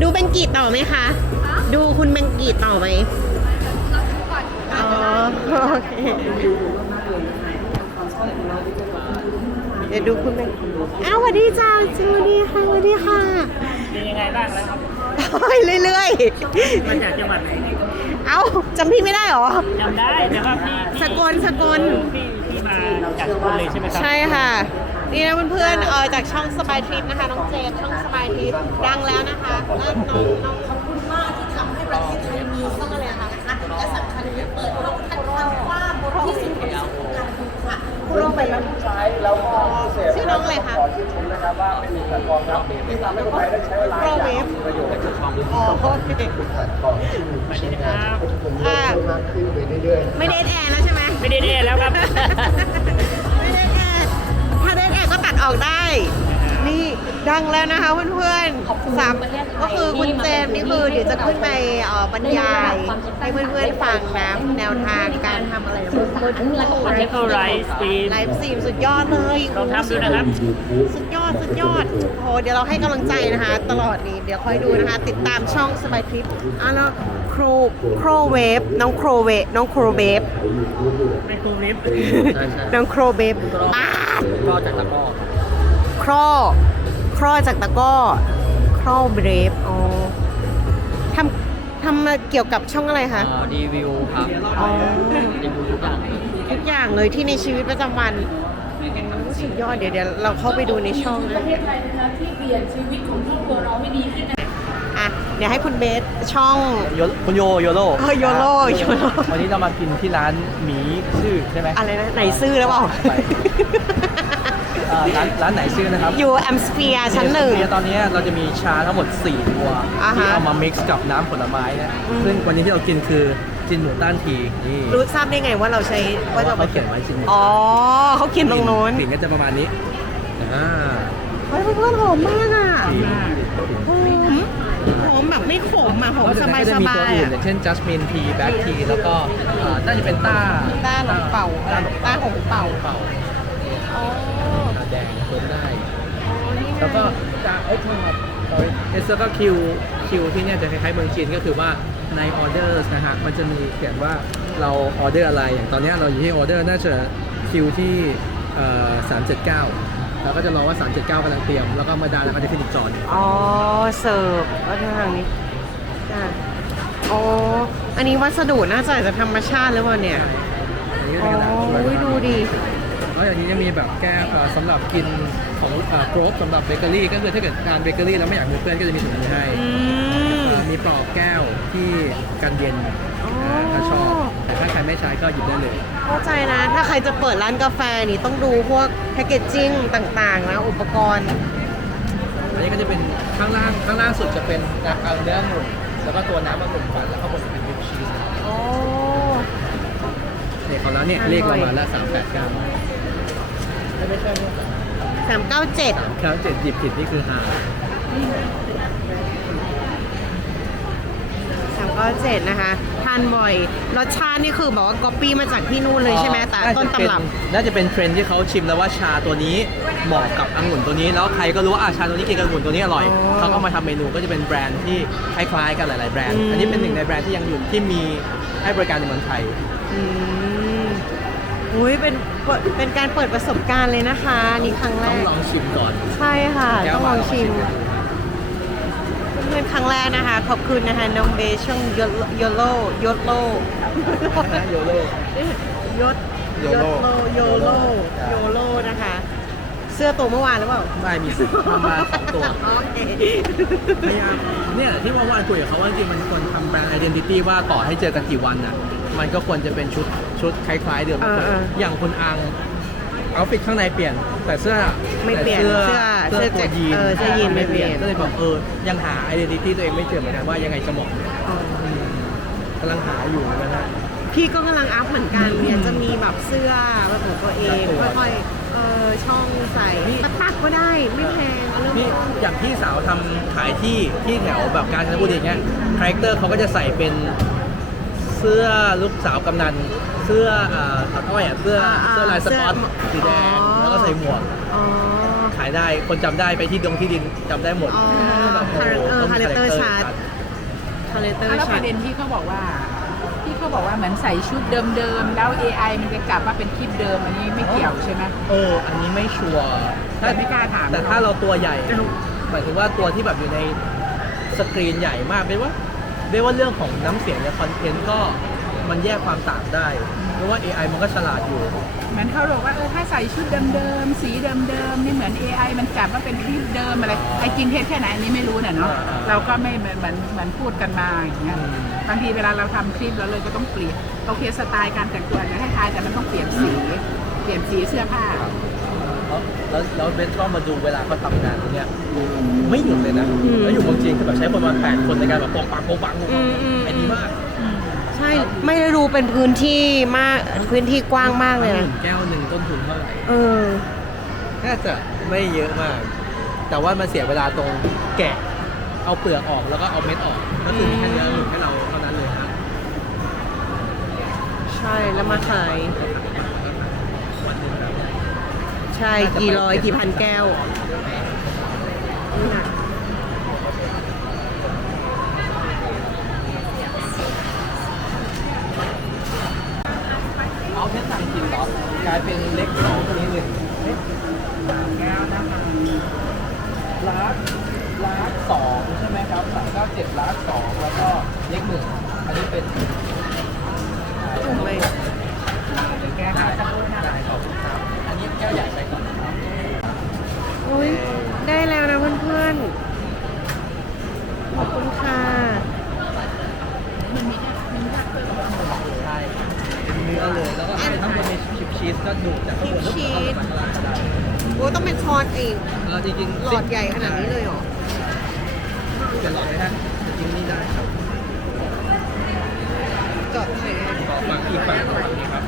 ดูเบงกีต่อไหมคะ ดูคุณเบงกีต่อไหมอ๋อโอเคเดี๋ยวดูคุณเบงอ้าวสวัสดีจ้าสวัสดีค่ะสวัสดีค่ะเป็นยังไงบ้างนะครับโอ้ยเรื่อยมาจากจังหวัดไหนๆเอ้าจำพี่ไม่ได้เหรอจำได้แต่ว่าพี่สกลสกลพี่พี่มาจากสกลเลยใช่ไหมครับใช่ค่ะ นี่นะเพื่อนๆเออจากช่องสบายทริปนะคะน้องเจมส์ช่องสบายทริปดังแล้วนะคะแล้วน้องน้องขอบคุณมากที่ทำให้ประเทศไทยมีช่องอะไรนะคะและสำคัญคือเปิดโลกทัศน์กว้างที่สุดของการดูค่ะคุณลงไปแล้วใช้แล้วก็เสพชื่อน้องอะไรคะขอชื่นชมนะครับว่าเป็นหนึ่งแพลตฟอร์มครับที่ทำให้คนไทยได้ใช้เวลาโปรเวฟประโยชน์และความรู้อ๋อโอเคของที่สวัสดีครับค่ะมากขึ้นไปเรื่อยไม่ได้แอร์แล้วใช่ไหมไม่ได้เดทแล้วครับ อร์ก็ตัดออกได้ นี่ดังแล้วนะคะเพื่อนๆสามก็คือคุณเจมส์นี่คือเดี๋ยวจะขึ้นไปเอ่อบรรยายให้เพื่อนๆฟังนะแนวทางการทำอะไรนะเทคโนไลฟ์สตรีมไลฟ์ซีมสุดยอดเลยลองทำดูนะครับ สุดยอดสุดยอดโอ้เดี๋ยวเราให้กำลังใจนะคะ ตลอดนี้เดี๋ยวคอยดูนะคะ ติดตามช่องสบายทริปอะแล้วโครโครเวฟน้องโครเวฟน้องโครเวฟไมโครเวฟน้องโครเวฟป้าดก็จากตะกร้อค รอครอจากตะกร้อครอเบรฟอ๋อทำทำมาเกี่ยวกับช่องอะไรคะรีวิวครับอ๋อ รีวิวทุกอย่างทุกอย่างเลยที่ในชีวิตประจำวันสุดยอดเดี๋ยวเดี๋ยวเราเข้าไปดูในช่องนะประเทศไทยนะคะที่เปลี่ยนชีวิตของครอบครัวเราให้ดีขึ้น อะ เดี๋ยวให้คุณเบสช่อง โยคุณโยโยโร่เออโยโร่โยโร่ วันนี้เรามากินที่ร้านหมีชื่อใช่ไหมอะไรนะ ไหนซื่อแล้วเปล่า ไป อ่าร้านร้านไหนชื่อนะครับอยู่แอมสเฟียชั้นหนึ่งเบียร์ตอนนี้เราจะมีชาทั้งหมด 4 ตัว อ่าฮะ ที่เอามา mix กับน้ำผลไม้นะอืมซึ่งวันนี้ที่เรากินคือจินหมูต้านทีนี่รู้ทราบได้ไงว่าเราใช้ว่าจะเขาเขียนไว้จินหมูอ๋อเขาเขียนตรงโน้นกลิ่นก็จะประมาณนี้อ่าเฮ้ยเพื่อนๆหอมมากอะกลิ่นหอมหอมแบบไม่ขมอะหอมแล้วสจากบานั้ยนก็สจะมีบาตัวยอื่นอะอย่างเช่น jasmine tea black tea แล้วก็อ่าน่าจะเป็นต้าต้าหลงเป่าต้าหลงต้าหงเป่า เป่า อ๋อ แดงเพิ่มได้ อ๋อนี่ไง แล้วก็จะเอ้ยโทษครับ sorry เอสแล้วก็คิวคิวที่เนี่ยจะคล้ายๆเมืองจีนก็คือว่าในออเดอร์นะฮะมันจะมีเขียนว่าเราออเดอร์อะไรอย่างตอนเนี้ยเราอยู่ที่ออเดอร์น่าจะคิวที่เอ่อ379แล้วก็จะรอว่า 379กำลังเตรียม แล้วก็มาดานแล้วก็จะขึ้นอีกจอหนงอ๋อ เสิร์ฟก็ทางนี้อะอ๋อ อันนี้วัสดุน่าจะจากธรรมชาติหรือเปล่าเนี่ยอันนี้ก็อ๋เป็นกระดาษช่วยออุ๊ยดูดิแล้วอย่างนี้จะมีแบบแก้วเอ่อสำหรับกิน ของโกรฟสำหรับเบเกอรี่ก็คือถ้าเกิดทานเบเกอรี่แล้วไม่อยากมีเพื่อนก็จะมีถุงมือให้อืมเอ่อมีปลอกแก้วที่กันเย็นอ๋อนะถ้าชอบ แต่ถ้าใครไม่ใช้ก็หยิบได้เลย เข้าใจนะ ถ้าใครจะเปิดร้านกาแฟนี่ต้องดูพวกแพคเกจจิ้งต่างๆนะอุปกรณ์ อันนี้ก็จะเป็นข้างล่างข้างล่างสุดจะเป็นนาคาเนื้อหมูแล้วก็ตัวน้ำมะกรูดฝันแล้วข้างบนจะเป็นวิปชีสอ๋อเนี่ยของเราเนี่ยอร่อยเลขประมาณละสามแปดเก้าไม่ใช่เนี่ย สามเก้าเจ็ดครับเจ็ดหยิบผิดนี่คือหาสามเก้าเจ็ดนะคะทานบ่อยรสชาตินี่คือแบบว่าก๊อปปี้มาจากที่นู่นเลยใช่ไหมแต่ต้นตำรับ น่าจะเป็นเทรนด์ที่เขาชิมแล้วว่าชาตัวนี้เหมาะกับองุ่นตัวนี้ แล้วใครก็รู้ว่าอะชาตัวนี้กินกับองุ่นตัวนี้อร่อยอ๋อเขาก็มาทำเมนูก็จะเป็นแบรนด์ที่คล้ายๆกันหลาย ๆ แบรนด์อืมอันนี้เป็นหนึ่งในแบรนด์ที่ยังอยู่ที่มีให้บริการในเมืองไทยอืม อุ้ยเป็นเปิดเป็นการเปิดประสบการณ์เลยนะคะนี่ครั้งแรต้องก ลองชิมก่อน ใช่ค่ะ แก้ต้วองลมาองลองชิมดูเพื่อนๆครั้งแรกนะคะ ขอบคุณนะคะน้องเบช่องยโลยโลยโลโยโร่ยศโยโลโยโลโยโลนะคะ เสื้อตัวเมื่อวานหรือเปล่าได้มีสิประมาณสองตัวโอเคพยายามเนี่ยที่เมื่อวานคุยกับเขาว่าจริงๆมันควรทำแบรนด์ identity ว่าต่อให้เจอกันกี่วันอะ มันก็ควรจะเป็นชุด ชุดคล้ายๆเดิมเออเอออย่างคุณอังเอาฟิตข้างในเปลี่ยน แต่เสื้อไม่เปลี่ยนแต่เสื้อเสื้อเสื้ตัอวยีนเออเสื้อยีนไม่เปลี่ยน ก็เลยแบบเออยังหา identity ตัวเองไม่เจอเหมือนกันว่ายังไงจะเหมาะอืมกำลังหาอยู่เหมือนกันนะพี่ก็กำลังอัพเหมือนกันเนี่ยจะมีแบบเสื้อแบบของตัวเองตัวค่อยๆเออช่องใส่ปักปักก็ได้ไม่แพงเอาเรื่องพี่อย่างพี่สาวทำขายที่ที่แถวแบบกาญจนบุรีอย่างเงี้ยคาแรคเตอร์เขาก็จะใส่เป็น เสื้อลูกสาวกำนัน เสื้ออ่าตัดอ้อยอะเสื้อเสื้อลายสก๊อตสีแดงแล้วก็ใส่หมวก อ๋อ ขายได้ คนจำได้ไปที่ดงที่ดินจำได้หมดอ๋อแบบโอ้โหเออต้องคามีแรคเตอร์ชัดเลเตอร์แล้วปชัดระเด็นที่เขาบอกว่า ที่เขาบอกว่าเหมือนใส่ชุดเดิมๆแล้ว AI มันจะกลับมาเป็นคลิปเดิมอันนี้ไม่เกี่ยวใช่ไหม เออ อันนี้ไม่ชัวร์แต่ไม่กล้าถาม แต่ถ้าเราตัวใหญ่ หมายถึงว่าตัวที่แบบอยู่ในสกรีนใหญ่มากเป็นว่า เรียกว่าเรื่องของน้ำเสียงในคอนเทนต์ก็มันแยกความต่างได้เพราะว่า AI มันก็ฉลาดอยู่ เหมือนเขาบอกว่าเออถ้าใส่ชุดเดิมๆสีเดิมๆนี่เหมือน AI มันกลับมาเป็นคลิปเดิมอะไรไอ้จริงเท็จแค่ไหนอันนี้ไม่รู้น่ะเนาะอ่าๆเราก็ไม่เหมือนเหมือนเหมือนพูดกันมาอย่างเงี้ยอืม บางทีเวลาเราทำคลิปเราเลยก็ต้องเปลี่ยนโอเคสไตล์การแต่งตัวอาจจะคล้ายๆแต่มันต้องเปลี่ยนสี เปลี่ยนสีเสื้อผ้า แล้วแล้วเบนก็มาดูเวลาเขาทำงานตรงเนี้ยไม่หยุดเลยนะแล้วอยู่เมืองจีนคือแบบใช้ประมาณแปดคนในการแบบปกปักปกปักปกอืปักมอืมไอ้ดีมากใช่ไม่ได้ดูเป็นพื้นที่มากพื้นที่กว้างมากเลยหนะนึ่งแก้วหนึ่งต้นทุนเท่าไหร่ เออ น่าจะไม่เยอะมาก แต่ว่ามันเสียเวลาตรงแกะ เอาเปลือกออกแล้วก็เอาเม็ดออก ก็คือมีแค่เนื้อหลุดให้เราเท่านั้นเลยฮะใช่แล้วมาขายวันหนึงครับ ใช่กี่ร้อยกี่พันแก้วนี่นะเอาแค่สั่งกินเหรอกลายเป็นเล็กสองนี้หนึ่งเล็กสามแก้วนะคะลาร์ดลาร์ดสองใช่ไหมครับสามเก้าเจ็ดลาร์ดสองแล้วก็เล็กหนึ่งอันนี้เป็นไม่เดี๋ยวแก้ให้ขอบคุณครับอันนี้ แก้วใหญ่ไปก่อนนะครับอุ้ยได้แล้วนะเพื่อนๆ ขอบคุณค่ะ ใช่เป็นเนื้อเลยแล้วก็ข้างบนมีชิปชีสก็ดูดจากข้างบนแล้วเข้าไปข้างล่างก็ได้โอ้ต้องเป็นช้อนเองเออจริงๆหลอดใหญ่ขนาดนี้เลยเหรอจะหลอดไหมฮะจะกินนี่ได้ครับจอดใส่ได้ขอฟังอีกฝั่งฝั่งนี้ครับ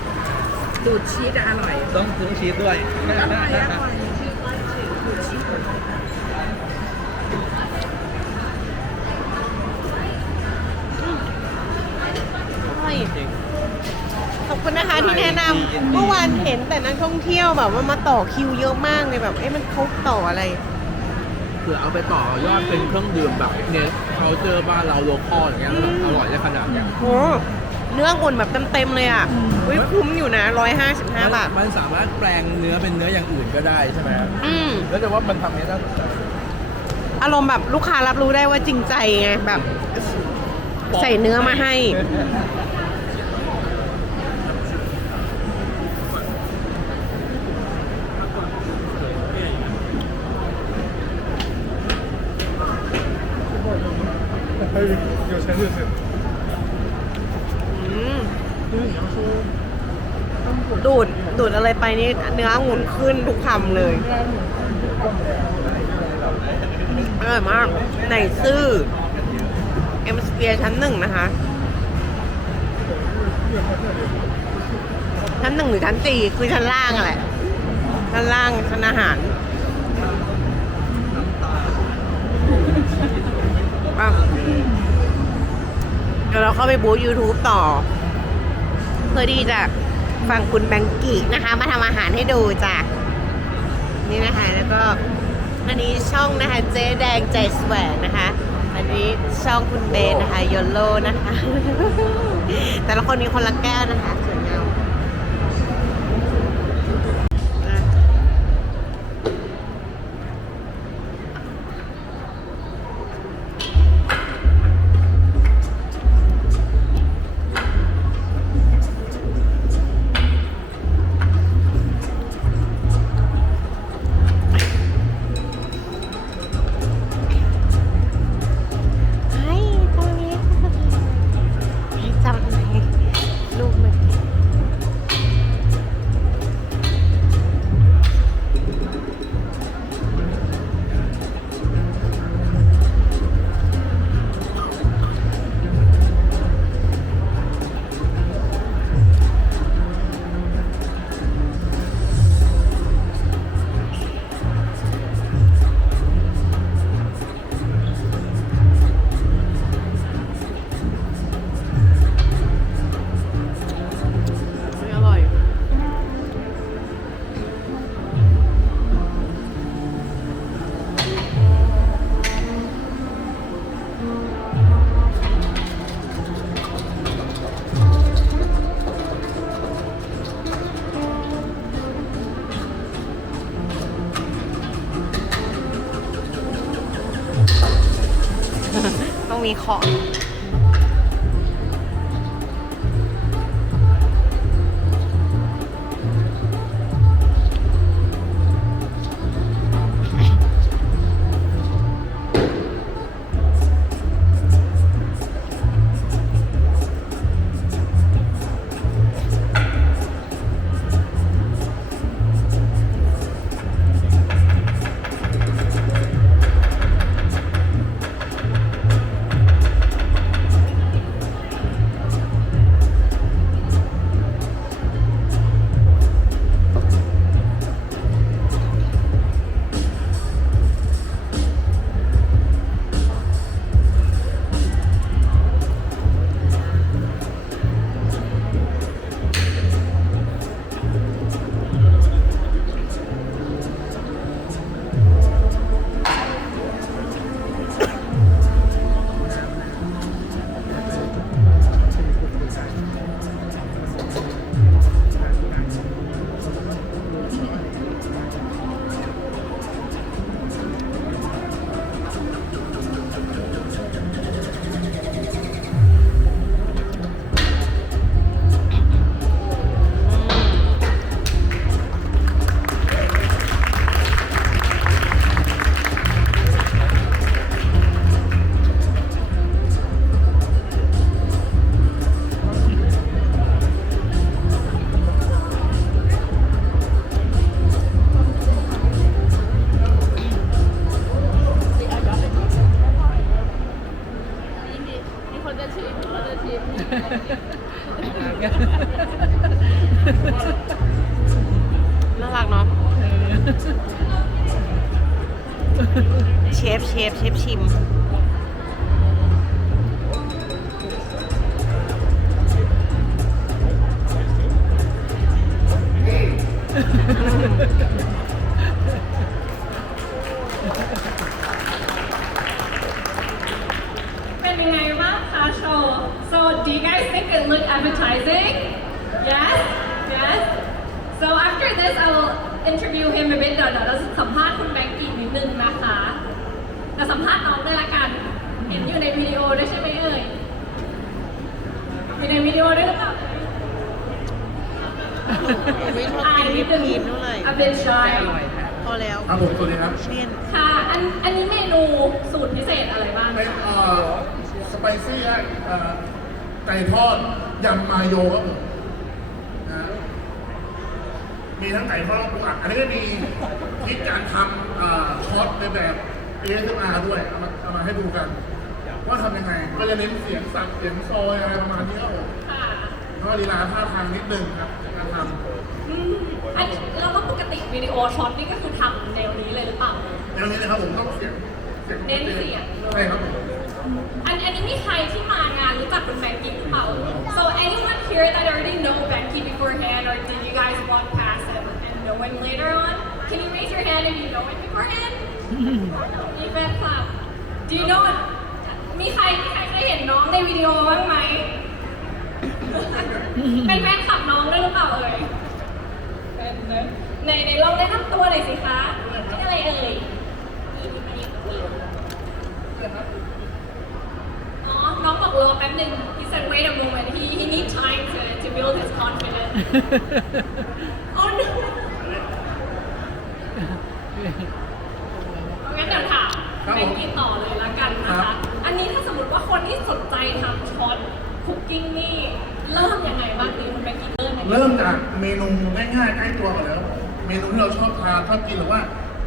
ดูดชีสอะอร่อยต้องซื้อชีสด้วยอร่อย จริง ขอบคุณนะคะที่แนะนำเมื่อวานเห็นแต่นักท่องเที่ยวแบบว่ามาต่อคิวเยอะมากเลยแบบเอ๊ะมันเขาต่ออะไรคือเอาไปต่อยอดเป็นเครื่องดื่มแบบเนี่ยเขาเจอบ้านเราโลคอลอย่างเงี้ยแล้วแบบอร่อยได้ขนาดเนี้ยโห เนื้ออุ่นแบบเต็มๆเลยอะอุ้ยคุ้มอยู่นะร้อยห้าสิบห้าบาท มันสามารถแปลงเนื้อเป็นเนื้ออย่างอื่นก็ได้ใช่ไหมอืม แล้วแต่ว่ามันทำให้น่าสนใจอารมณ์แบบลูกค้ารับรู้ได้ว่าจริงใจไงแบบ ใส่เนื้อมาให้อืม ดูดดูดอะไรไปนี่เนื้อองุ่นขึ้นทุกคำเลยอร่อยมากไนซื่อเอ็มสเปียชั้นหนึ่งนะคะ ชั้นหนึ่งหรือชั้นสี่คือชั้นล่างอะแหละชั้นล่างชั้นอาหารเดี๋ยวเราเข้าไปบูธ YouTube ต่อ เพื่อที่จะฟังคุณแบงกี้นะคะ มาทำอาหารให้ดูจ้ะนี่นะคะแล้วก็อันนี้ช่องนะคะเจ๊แดงใจแสวงนะคะ อันนี้ช่องคุณเบนนะคะยลโลนะคะ แต่ละคนมีคนละแก้วนะคะสวยงามอะ มีของ ท่าไหร่ a bit shy พอแล้วครับผมสวัสดีครับเครียดค่ะ อัน อันนี้เมนูสูตรพิเศษอะไรบ้างเป็นคะเอ่อสไปซี่ฮะเอ่อไก่ทอดยำมาโยครับผมนะฮะมีทั้งไก่ทอดปูอัดอันนี้ก็มีที่การทำเอ่อช็อตในแบบ ASMR ด้วยเอามาเอามาให้ดูกัน ว่าทำยังไง ก็จะเน้นเสียงสับเสียงซอยอะไรประมาณนี้ครับผมค่ะ แล้วก็ลีลาท่าทางนิดนึงครับในการทอืมอันแล้วก็ปก ติวิดีโอช็อตนี่ก็คือทำแนวนี้เลยหรือเปล่าำแล้วนี้นะครับผมต้องเสียงเสียงเน้นเสียงใช่ครับผมอันอันนี้มีใครที่มางานรู้จักคุณแบงกี้หรือเปล่า so anyone here that already know Becky beforehand or did you guys walk past him and know him later on can you raise your hand if you know him beforehand มีแฟนคลับ do you know มีใครมีใครเคยเห็นน้องในวิดีโอบ้างไหม เป็นแฟนคลับน้องด้วยหรือเปล่าเอ่ยเป็นนะไหนไหนลองแนะนำตัวหน่อยสิคะชื่ออะไรเอ่ยอ๋อ น้องบอกรอแป๊บหนึ่ง he said wait a moment he he need time to to build his confidence oh no เอางั้นเดี๋ยวถามครับไปผมกินต่อเลยละกันนะครัคะบอันนี้ถ้าสมมติว่าคนที่สนใจทำช็อตคุกกิ้งนี่ เริ่มยังไงบ้างดีคุณไปกินเริ่มยังไงเริ่มจากเมนูง่ายๆใกล้ตัวก่อนเลยครับผม เมนูที่เราชอบทานชอบกินหรือว่า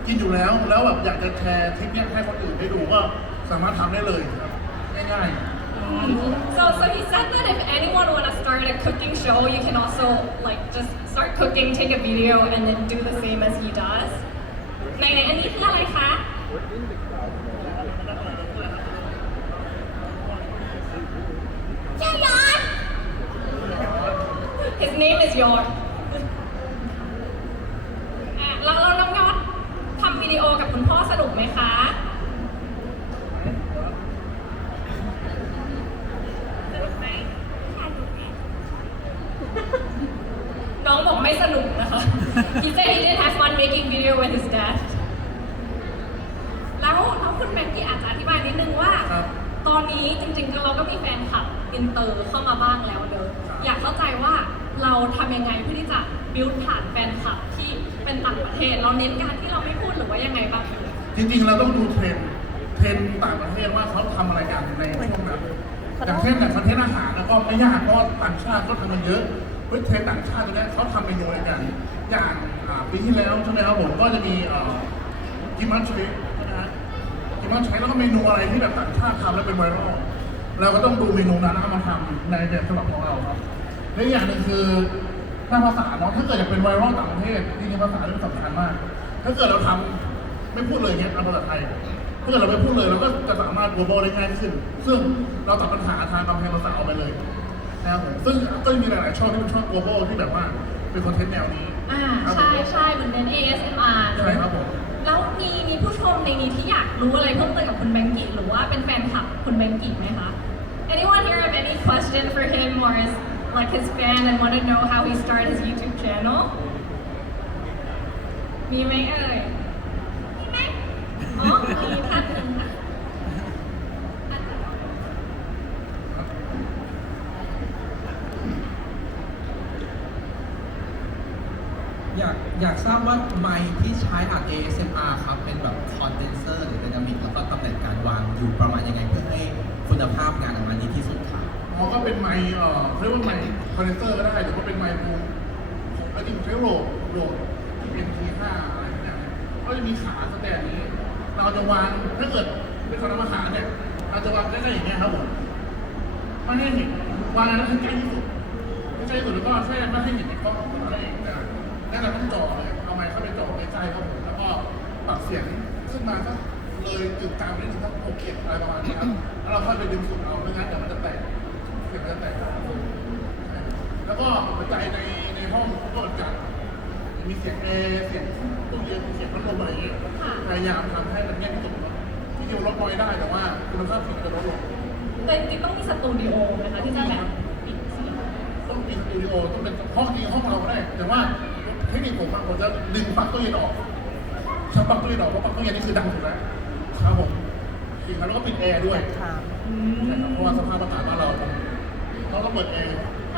กินอยู่แล้วแล้วแบบอยากจะแชร์ทริปเนี้ยให้คนอื่นได้ดูก็สามารถทำได้เลยครับง่ายๆ So, so he said that if anyone want to start a cooking show, you can also like just start cooking, take a video, and then do the same as he does. ในในอันนี้คืออะไรคะยายอน His name is ยอนอะแล้วแล้วน้องยอดทำ วิดีโอกับคุณพ่อสนุกไหมคะ น้องบอกไม่สนุกนะคะ He said he didn't have fun making video with his dad แล้วแล้วคุณแบงกี้อาจจะอธิบายนิดนึงว่า ครับอนนี้จริงๆ เราก็มีแฟนคลับอินเตอร์เข้ามาบ้างแล้วเด้ออยากเข้าใจว่าเราทำยังไงเพื่อที่จะบิวฐานแฟนคลับที่ เป็นต่างประเทศ เราเน้นการที่เราไม่พูดหรือว่ายังไงบ้างจริงๆ เราต้องดูเทรนด์เทรนด์ต่างประเทศว่าเขาทำอะไรกันในช่วงนั้นอย่างเช่นแบบประเทศอาหารแล้วก็ไม่ยากเพราะต่างชาติเขาทำมันเยอะเฮ้ยเทรนด์ต่างชาติตัวเนี้ยเขาทำเมนูอะไรกัน อย่างอ่าปีที่แล้วใช่ไหมครับผมก็จะมีเอ่อกิมมัชเชนะฮะกิมมัชเชแล้วก็เมนูอะไรที่แบบต่างชาติทำแล้วเป็นไวรัลเราก็ต้องดูเมนูนั้นแล้วเอามาทำในแบบฉบับของเราครับและอีกอย่างหนึ่งคือ ถ้าภาษาเนาะถ้าเกิดอยากเป็นไวรัลต่างประเทศจริงๆภาษาเรื่องสำคัญมาก ถ้าเกิดเราทำไม่พูดเลยเงี้ยเอาภาษาไทยถ้าเกิดเราไม่พูดเลยเราก็จะสามารถ global ได้ง่ายขึ้น ซึ่งเราตัดปัญหาทางกำแพงภาษาออกไปเลยนะครับผมซึ่งก็จะมีหลายๆช่องที่เป็นช่อง global ที่แบบว่าเป็นคอนเทนต์แนวนี้อ่าครับผมใช่ใช่เหมือนเป็น ASMR เลใช่ยครับผมแล้วมีมีผู้ชมในนี้ที่อยากรู้อะไรเพิ่มเติมกับคุณแบงกี้หรือว่าเป็นแฟนคลับคุณแบงกี้ไหมคะ Anyone here have any question for him or is like his fan and want to know how he started his YouTube channel มีไหมเอ่ย มีไหมอ๋อ มีท่านหนึ่งค่ะ อยากอยากทราบว่าไมค์ที่ใช้อัด ASMR ครับ เป็นแบบคอนเดนเซอร์หรือ d y นามิกแล้วก็ตำแหน่งการวางอยู่ประมาณยังไง ครับอ๋อก็เป็นไมค์เอ่อเขาเรียกว่าไมค์คอนเดนเซอร์ก็ได้หรือว่าเป็นไมค์บูมอันนี้ผมใช้โหลดโหลดที่เป็น T5 อะไรอย่างเงี้ยก็จะมีขาสแตนนี้ เราจะวางถ้าเกิดเป็นคนทำอาหารเนี่ยเราจะวางใกล้ๆอย่างเงี้ยครับผมไม่ให้เห็นวางแล้วให้ใกล้ที่สุดไม่ใช่สุดแล้วก็แค่ไม่ให้เห็นในกล้องอะไรเองนะนั่นเราต้องจ่อเลยเอาไมค์เข้าไปจ่อใกล้ๆครับผมแล้วก็ปรับเสียงขึ้นมาก็เลยจุดกลางไปนิดนึงครับโอเคอะไรประมาณนี้ครับ แล้วเราค่อยไปดึงสุดเอาไม่งั้นเดี๋ยวมันจะแตก สียงมันจะแตกแล้วก็ปัจจัยในในห้องก็เหมือนกันมีเสียงแอร์เสียงตู้เย็นเสียงพัดลมอะไรอย่างเงี้ยพยายามทำให้มันเงียบที่สุดที่จริงลดน้อยได้แต่ว่าคุณภาพเสียงจะลดลงแต่จริงๆต้องมีสตูดิโอนะคะที่จะแบบปิดเสียงต้องมีสตูดิโอต้องเป็นห้องจริงห้องเราก็ได้ แต่ว่าเทคนิคผมผมจะดึงปลั๊กตู้เย็นออกชักปลั๊กตู้เย็นออกเพราะปลั๊กตู้เย็นนี่คือดังสุดแล้วครับผมอีกแล้วก็ปิดแอร์ด้วยเพราะว่าสภาพอากาศบ้านเรา เราต้องเปิดแอร์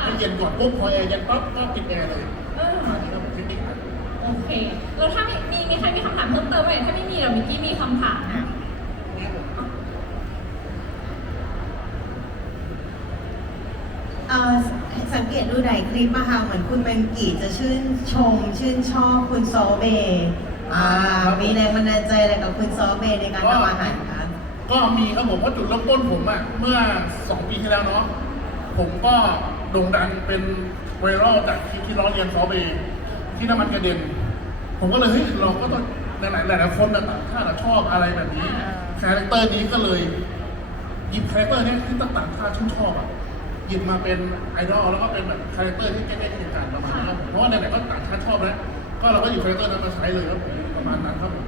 ให้เย็นก่อนปุ๊บพอแอร์เย็นปั๊บก็ปิดแอร์เลยเอออันนี้ก็เป็นเทคนิคนะโอเค แล้วถ้ามีมีมีใครมีคำถามเพิ่มเติมไหมถ้าไม่มีเรามิกกี้มีคำถามนะเนี่ยผมเอ่อสังเกตดูในคลิปอะค่ะเหมือนคุณแมงกี้จะชื่นชม ชื่นชอบคุณซอเบย์อ่ามีแรงบันดาลใจอะไรกับคุณซอเบย์ในการทำอาหารคะก็มีครับผมเพราะจุดเริ่มต้นผมอะเมื่อสองปีที่แล้วเนาะ ผมก็โด่งดังเป็นไวรัลจากคลิปที่ล้อเลียนซอเบย์ที่น้ำมันกระเด็น ผมก็เลยเฮ้ยเราก็ต้องหลายๆหลายๆคนนะต่างชาติอะชอบอะไรแบบนี้คาแรคเตอร์นี้ก็เลยหยิบคาแรคเตอร์เนี้ยที่ต่างชาติชื่นชอบอะหยิบมาเป็นไอดอลแล้วก็เป็นแบบคาแรคเตอร์ที่ใกล้ๆเคียงกันประมาณนี้ครับผมเพราะว่าไหนๆก็ต่างชาติชอบแล้วก็เราก็หยิบคาแรคเตอร์นั้นมาใช้เลยครับผมประมาณนั้นครับผม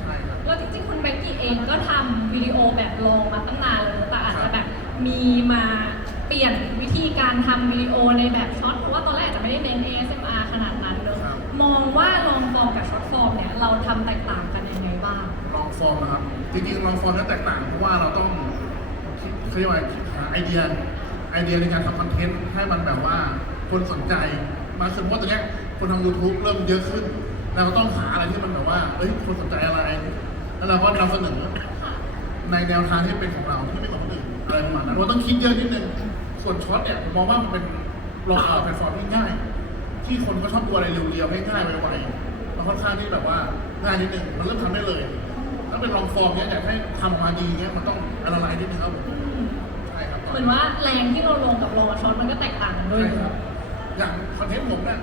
ใช่ครับแล้วจริงๆคุณแบงกี้เองก็ทำวิดีโอแบบลองมาตั้งนานแล้วนะแต่อาจจะแบบมีมาเปลี่ยนวิธีการทำวิดีโอในแบบช็อตเพราะว่าตอนแรกอาจจะไม่ได้เน้น ASMR ขนาดนั้นเนอะครับมองว่าลองฟอร์มกับช็อตฟอร์มเนี่ยเราทำแตกต่างกันยังไงบ้าง ลองฟอร์มนะครับ จริงๆลองฟอร์มนั้นแตกต่างเพราะว่าเราต้องคิดเขาเรียกว่าหาไอเดียไอเดียในการทำคอนเทนต์ให้มันแบบว่าคนสนใจมากขึ้นเพราะว่าตอนเนี้ยคนทำ YouTube เริ่มเยอะขึ้น เราก็ต้องหาอะไรที่มันแบบว่าเอ้ยคนสนใจอะไร แล้วเราก็นำเสนอในแนวทางที่เป็นของเราที่ไม่เหมือนคนอื่นอะไรประมาณนั้นเราต้องคิดเยอะนิดนึง ส่วนช็อตเนี่ยผมมองว่ามันเป็นลองเอาแพลตฟอร์มที่ง่าย ที่คนก็ชอบดูอะไรเรียวๆง่ายๆไวๆมันค่อนข้างที่แบบว่าง่ายนิดนึงมันเริ่มทำได้เลยถ้าเป็นลองฟอร์มเนี้ยอยากให้ทำออกมาดีเนี้ยมันต้องอะไรนิดนึงครับผมใช่ครับเหมือนว่าแรงที่เราลงกับลงกับช็อตมันก็แตกต่างกันด้วยใช่ครับอย่างคอนเทนต์ผมเนี่ย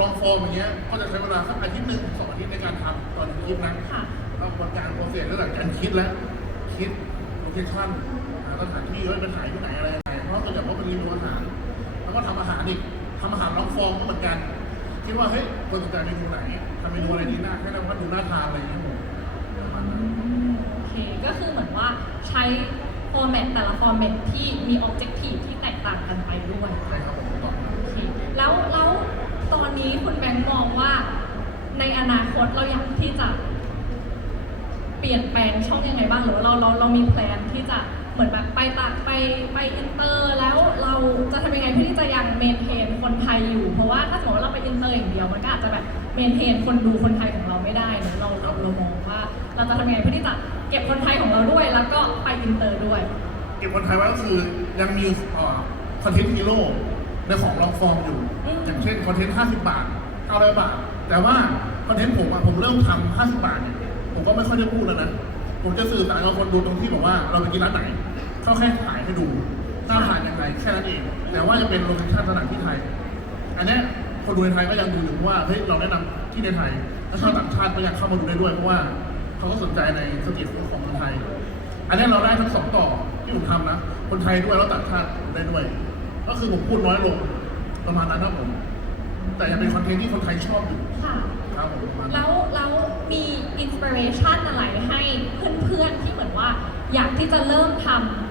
ลองฟอร์มอย่างเงี้ยก็จะใช้เวลาสักอาทิตย์หนึ่งสองอาทิตย์ในการทำตอนคลิปนะค่ะเราบนการโปรเซสเรื่องการคิดแล้วคิดโลเคชั่นหาสถานที่ว่าเป็นถ่ายที่ไหน อะไรยังไงเพราะส่วนใหญ่เพราะเป็นรีวิวอาหาร แล้วก็ทำอาหารอีกทำอาหารลองฟอร์มก็เหมือนกัน คิดว่าเฮ้ยคนสนใจเมนูไหนทำเมนูอะไรดีน่าให้เราว่าดูน่าทานอะไรอย่างเงี้ยผมประมาณนั้นโอเคก็คือเหมือนว่าใช้ฟอร์แมตแต่ละฟอร์แมตที่มีออบเจกตีที่แตกต่างกันไปด้วยใช่ครับผมตอบโอเคแล้วแล้วตอนนี้คุณแบงค์มองว่า ในอนาคตเราอยากที่จะ เปลี่ยนแปลงช่องยังไงบ้างหรือว่าเราเราเรามีแพลนที่จะ มือนแบบไปต่างไปไปอินเตอร์แล้วเราจะทำยังไงเพื่อที่จะยังเมนเทนคนไทยอยู่ เพราะว่าถ้าสมมติว่าเราไปอินเตอร์อย่างเดียวมันก็อาจจะแบบเมนเทนคนดูคนไทยของเราไม่ได้เนอะเราเราเรามองว่า เราจะทำยังไงเพื่อที่จะเก็บคนไทยของเราด้วย แล้วก็ไปอินเตอร์ด้วย เก็บคนไทยไว้ก็คือยังมีคอนเทนต์ฮีโร่ในของลองฟอร์มอยู่ อืม อย่างเช่นคอนเทนต์ 50 บาท900บาท แต่ว่าคอนเทนต์ผมอะผมเริ่มทำ50 บาทเนี่ยผมก็ไม่ค่อยได้พูดแล้วนะ ผมจะสื่อสารกับคนดูตรงที่บอกว่าเราไปกินร้านไหน เขาแค่ถ่ายให้ดูหน้าถ่ายยังไงแค่นั้นเอง แต่ว่าจะเป็นโลเคชั่นสถานที่ไทย อันเนี้ยคนดูในไทยก็ยังดูอยู่เพราะว่าเฮ้ยเราแนะนำที่ในไทยแล้วชาวต่างชาติก็ยังเข้ามาดูได้ด้วยเพราะว่าเขาก็สนใจในสตรีทฟู้ดของคนไทย อันเนี้ยเราได้ทั้งสองต่อที่ผมทำนะ คนไทยด้วยแล้วต่างชาติได้ด้วย ก็คือผมพูดน้อยลงประมาณนั้นครับผม แต่ยังเป็นคอนเทนต์ที่คนไทยชอบอยู่ค่ะครับผมประมาณนั้นแล้วแล้วมีอินสปิเรชันอะไรให้เพื่อนๆที่เหมือนว่าอยากที่จะเริ่มทำ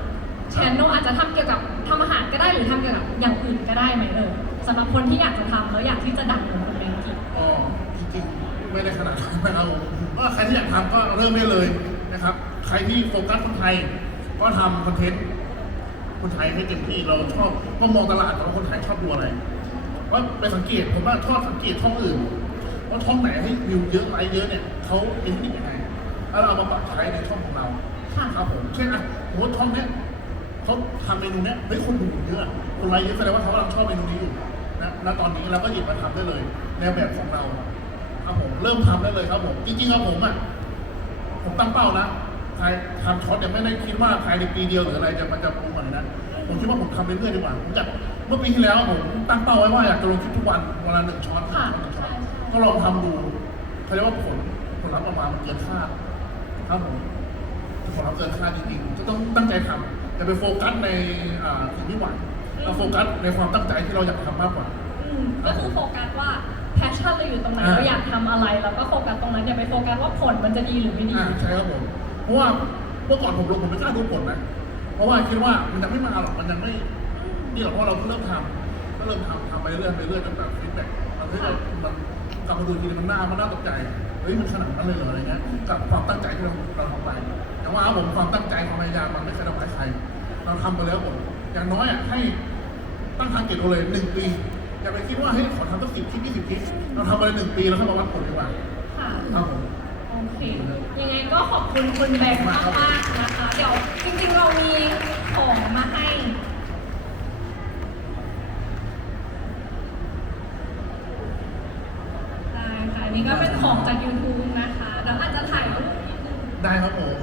ชแนลอาจจะทำเกี่ยวกับทำอาหารก็ได้หรือทำเกี่ยวกับอย่างอื่นก็ได้ไหมเออสำหรับคนที่อยากจะทำแล้วอยากที่จะดังเหมือนคุณแบงกี้ก็จริงๆไม่ได้ขนาดนั้นนะครับผมว่าใครที่อยากทำก็เริ่มได้เลยนะครับ ใครที่โฟกัสคนไทย ก็ทำคอนเทนต์คนไทยให้เต็มที่เราชอบก็มองตลาดว่าคนไทยชอบดูอะไรว่าไปสังเกตผมว่าชอบสังเกตช่องอื่นว่าช่องไหนให้วิวเยอะไลค์เยอะเนี่ยเขาเอ็นดิ้งยังไงแล้วเราเอามาปรับใช้ในช่องของเราค่ะครับผมเช่นอะสมมติช่องเนี้ย เขาทำเมนูเนี้ยเฮ้ยคนดูเยอะคนไลค์เยอะแสดงว่าเขากำลังชอบเมนูนี้อยู่นะแล้วตอนนี้เราก็หยิบมาทำได้เลยในแบบของเราครับผมเริ่มทำได้เลยครับผมจริงๆครับผมอะผมตั้งเป้านะภายทำช็อตเนี่ยไม่ได้คิดว่าภายในปีเดียวหรืออะไรจะมันจะปรุงอะไรนะผมคิดว่าผมทำเรื่อยๆดีกว่าผมจากเมื่อปีที่แล้วผมตั้งเป้าไว้ว่าอยากจะลงคลิปทุกวันวันละหนึ่งช็อตหนึ่งช็อตหนึ่งช็อตก็ลองทำดูเขาเรียกว่าผลผลลัพธ์ออกมามันเกินคาดครับผมผลลัพธ์เกินคาดจริงๆจะต้องตั้งใจทำ อย่าไปโฟกัสในอ่าสิ่งที่หวังเราโฟกัสในความตั้งใจที่เราอยากทำมากกว่า อืมก็คือโฟกัสว่าแพชชั่นเราอยู่ตรงไหนอ่า เราอยากทำอะไรแล้วก็โฟกัสตรงนั้นอย่าไปโฟกัสว่าผลมันจะดีหรือไม่ดีอ่าใช่ครับผมเพราะว่าเมื่อก่อนผมลงผมไม่กล้าดูผลนะ เพราะว่าคิดว่ามันยังไม่มาหรอกมันยังไม่นี่หรอกเพราะเราเพิ่งเริ่มทำก็เริ่มทำทำไปเรื่อยๆไปเรื่อยๆจนแบบฟีดแบ็กมันเฮ้ยเรามันกลับมาดูทีนึงมันน่ามันน่าตกใจเฮ้ยมันขนาดนั้นเลยเหรออะไรเงี้ยกับความตั้งใจที่เราเราทำไป แต่ว่าผมความตั้งใจความพยายามมันไม่เคยทำร้ายใคร เราทำไปแล้วผมอย่างน้อยอะให้ตั้งทาร์เก็ตเอาเลยหนึ่งปี อย่าไปคิดว่าเฮ้ยขอทำสักสิบคลิปยี่สิบคลิปเราทำไปเลยหนึ่งปีแล้วค่อยมาวัดผลดีกว่าค่ะ ครับผม โอเค ยังไงก็ขอบคุณคุณแบงค์มากมากๆนะคะ เดี๋ยวจริงๆ เรามีของมาให้ ได้ค่ะอันนี้ก็เป็นของจาก YouTube นะคะเดี๋ยวอาจจะถ่ายรูปนิดนึง ได้ครับผม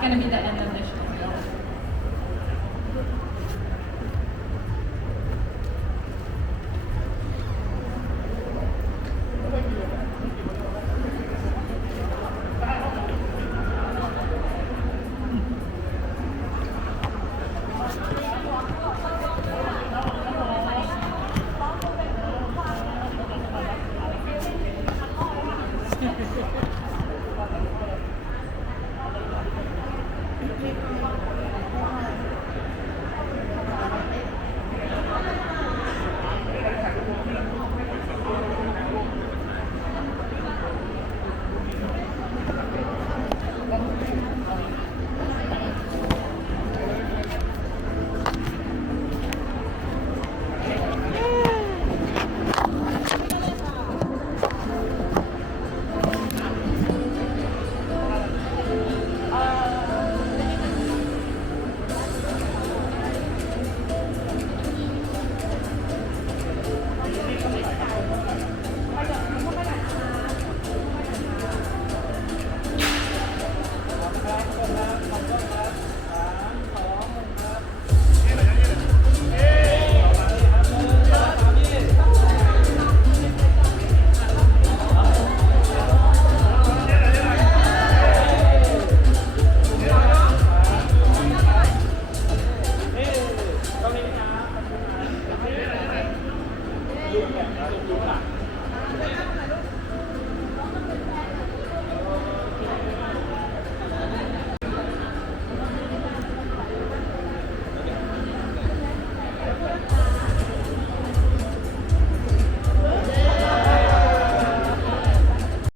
going to be the end of